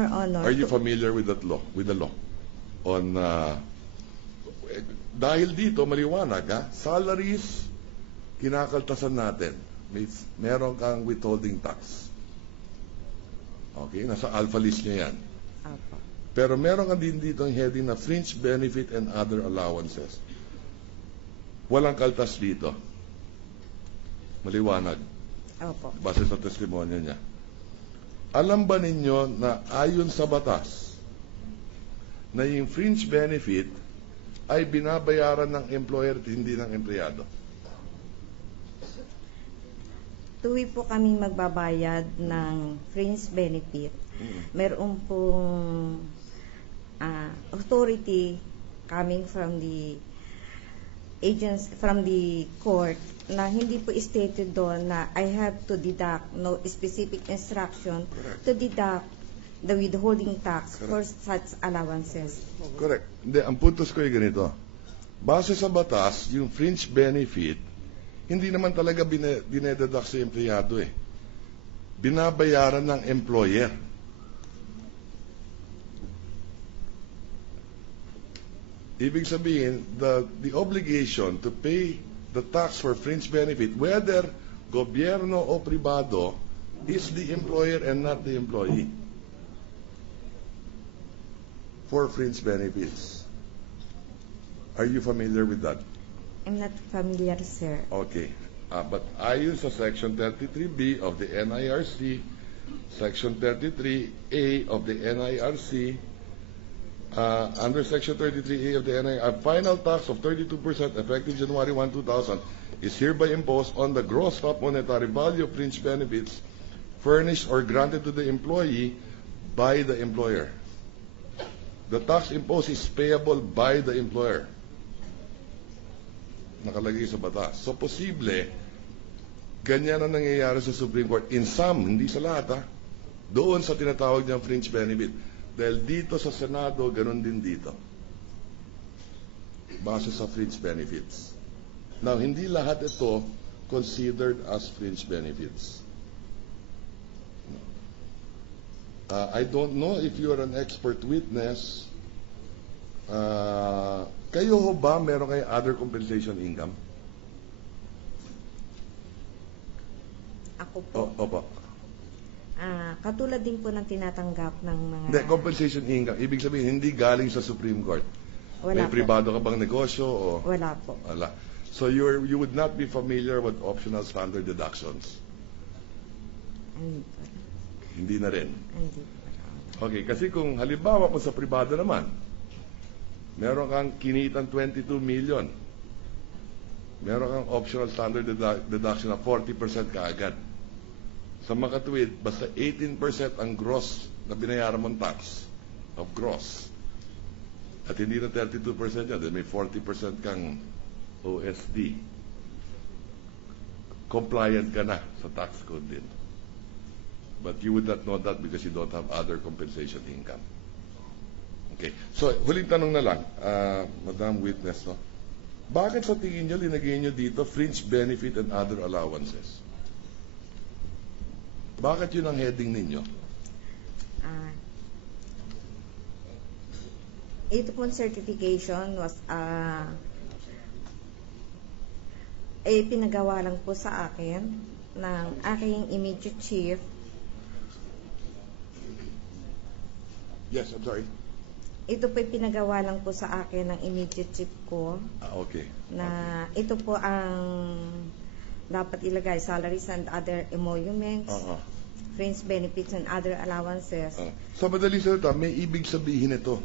Your Honor. Are you familiar with that law? With the law? On, dahil dito, maliwanag, salaries, kinakaltasan natin. Meron kang withholding tax. Okay, nasa alpha list niya yan. Apo. Pero meron ka din dito ang heading na fringe benefit and other allowances. Walang kaltas dito. Maliwanag. Opo. Base sa testimonya niya. Alam ba ninyo na ayon sa batas na yung fringe benefit ay binabayaran ng employer at hindi ng empleyado? Tuwi po kaming magbabayad ng fringe benefit. Meron pong authority coming from the agents, from the court, na hindi po stated doon na I have to deduct, no specific instruction. Correct. To deduct the withholding tax. Correct. For such allowances. Correct. Hindi, ang puntos ko ay ganito. Base sa batas, yung fringe benefit, hindi naman talaga dinededuct sa empleyado eh. Binabayaran ng employer. Ibig sabihin, the obligation to pay the tax for fringe benefit, whether gobyerno o pribado, is the employer and not the employee for fringe benefits. Are you familiar with that? I'm not familiar, sir. Okay. But ayon sa Section 33B of the NIRC, Section 33A of the NIRC, under Section 33A of the NIRC, a final tax of 32% effective January 1, 2000 is hereby imposed on the gross top monetary value of fringe benefits furnished or granted to the employee by the employer. The tax imposed is payable by the employer. Nakalagay sa batas. So, posible, ganyan ang nangyayari sa Supreme Court. In some, hindi sa lahat, doon sa tinatawag niyang fringe benefit. Dahil dito sa Senado, ganun din dito. Base sa fringe benefits. Now, hindi lahat ito considered as fringe benefits. I don't know if you are an expert witness. Kayo ho ba meron kayong other compensation income? Ako po. Opo. Katulad din po ng tinatanggap ng mga... Hindi, compensation income. Ibig sabihin, hindi galing sa Supreme Court. Wala May po. pribado ka bang negosyo? O... Wala po. Wala. So you would not be familiar with optional standard deductions? Hindi na rin. Hindi. Okay, kasi kung halimbawa kung sa pribado naman, meron kang kinitan 22 million, meron kang optional standard deduction na 40% kaagad. Sa makatuwid, basta 18% ang gross na binayaran mong tax of gross. At hindi na 32% yan, then may 40% kang OSD. Compliant ka na sa tax code din. But you would not know that because you don't have other compensation income. Okay. So, huling tanong na lang, Madam Witness, no? Bakit sa tingin nyo, linagay nyo dito, fringe benefit and other allowances? Bakit yun ang heading ninyo? Ito pong certification was, pinagawa lang po sa akin ng aking immediate chief. Yes, I'm sorry. Ito po pinagawa lang po sa akin ng immediate chief ko. Okay. Na ito po ang dapat ilagay, salaries and other emoluments, fringe benefits and other allowances. Sa madaling salita, may ibig sabihin ito.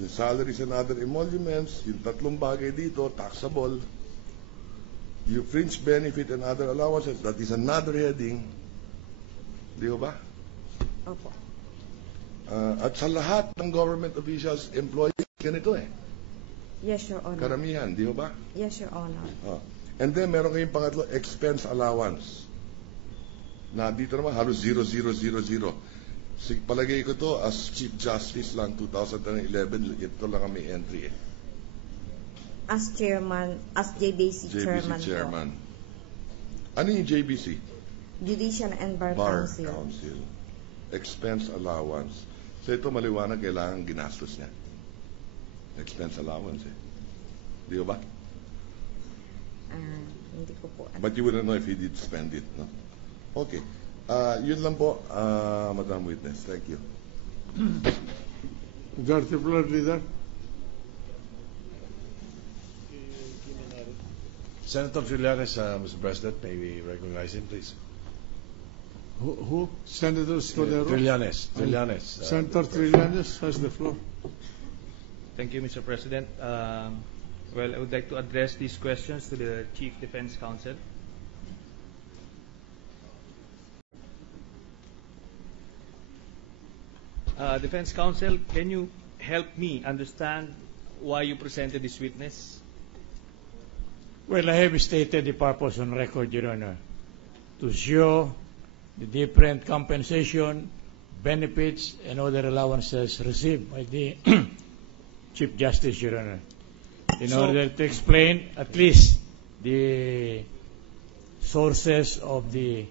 Yung salaries and other emoluments, yung tatlong bagay dito, taxable. Yung fringe benefit and other allowances, that is another heading. Di ba? Opo. At sa lahat ng government officials, employees, ganito eh. Yes, Your Honor. Karamihan, di ba? Yes, Your Honor. And then, meron kayong pangatlo, expense allowance. Na dito naman, halos 0,000. Palagay ko to as Chief Justice lang, 2011, ito lang ang may entry eh. As chairman, as JBC chairman. Po. Ano yung JBC? Judicial and Bar Council. expense allowance. So ito maliwanag, kailangan ginastos niya. Expense allowance eh. Di ba? Hindi ko po. But you wouldn't know if he did spend it, no? Okay. Yun lang po, Madam Witness. Thank you. Majority Floor Leader. Senator Trillanes, Mr. President, may we recognize him, please? Who? Senator Escudero? Trillanes. Senator Trillanes has the floor. Thank you, Mr. President. Well, I would like to address these questions to the Chief Defense Counsel. Defense Counsel, can you help me understand why you presented this witness? Well, I have stated the purpose on record, Your Honor, to show the different compensation, benefits, and other allowances received by the Chief Justice, Your Honor, in order to explain at least the sources of the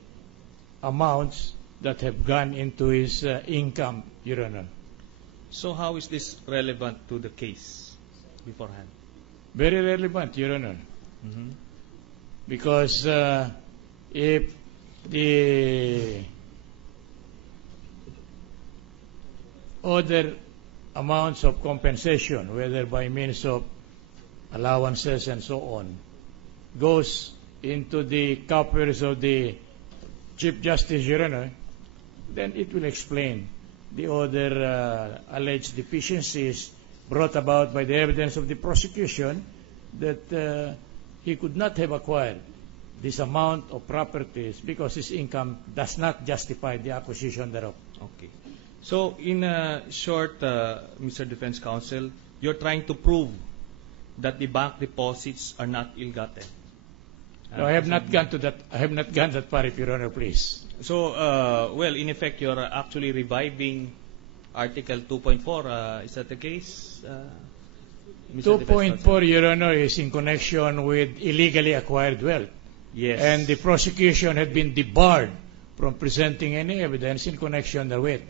amounts that have gone into his income, Your Honor. So how is this relevant to the case beforehand? Very relevant, Your Honor. Mm-hmm. Because if the other amounts of compensation, whether by means of allowances and so on, goes into the coffers of the Chief Justice, Your Honor, then it will explain the other alleged deficiencies brought about by the evidence of the prosecution that he could not have acquired this amount of properties because his income does not justify the acquisition thereof. Okay. So, in short, Mr. Defense Counsel, you're trying to prove that the bank deposits are not ill-gotten. No, I have not gone to that. I have not gone that far, if Your Honor, please. So, well, in effect, you're actually reviving Article 2.4. Is that the case? Mr. Defense Counsel? 2.4, Your Honor, is in connection with illegally acquired wealth. Yes. And the prosecution had been debarred from presenting any evidence in connection therewith.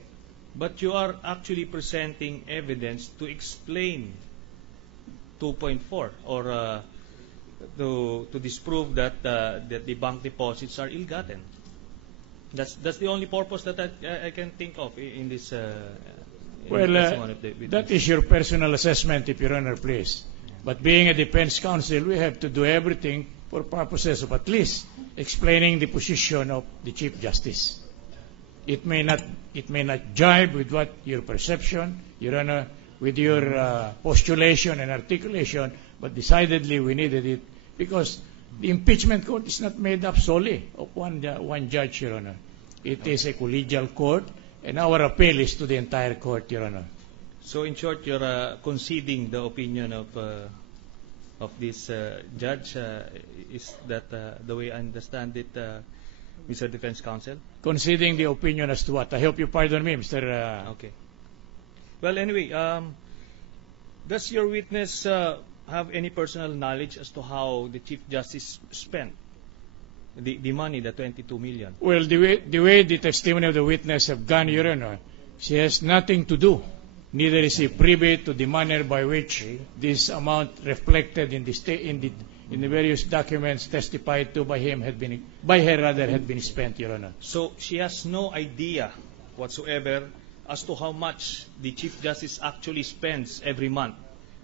But you are actually presenting evidence to explain 2.4 or to disprove that that the bank deposits are ill-gotten. That's the only purpose that I can think of in this. That is your personal assessment, if Your Honor, please. But being a defense counsel, we have to do everything for purposes of at least explaining the position of the Chief Justice. It may not jibe with what your perception, Your Honor, with your postulation and articulation, but decidedly we needed it because the impeachment court is not made up solely of one judge, Your Honor. It is a collegial court, and our appeal is to the entire court, Your Honor. So, in short, you're conceding the opinion of this judge. Is that the way I understand it, Mr. Defense Counsel? Conceding the opinion as to what? I hope you pardon me, Mr. Okay. Well, anyway, does your witness have any personal knowledge as to how the Chief Justice spent the money, the 22 million? Well, the way the testimony of the witness have gone, Your Honor, she has nothing to do. Neither is she privy to the manner by which this amount reflected in the various documents testified to by her had been spent, Your Honor. So she has no idea whatsoever as to how much the Chief Justice actually spends every month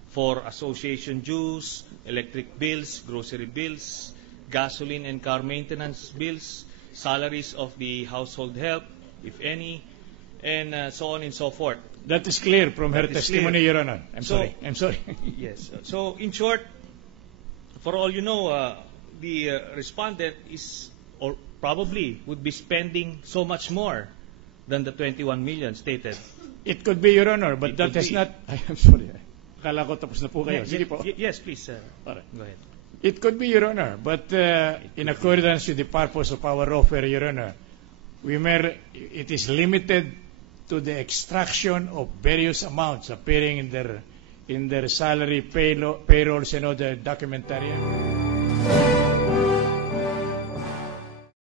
for association dues, electric bills, grocery bills, gasoline and car maintenance bills, salaries of the household help, if any, and so on and so forth. That is clear from her testimony, Your Honor. I'm sorry. Yes. So, in short, for all you know, the respondent is or probably would be spending so much more than the 21 million stated. It could be, Your Honor, but that is not. I'm sorry. Akala ko tapos na po kayo. Sige po. Yes, please. Go ahead. It could be, Your Honor, but in accordance with the purpose of our offer, Your Honor, it is limited to the extraction of various amounts appearing in their salary payrolls and other documentarian.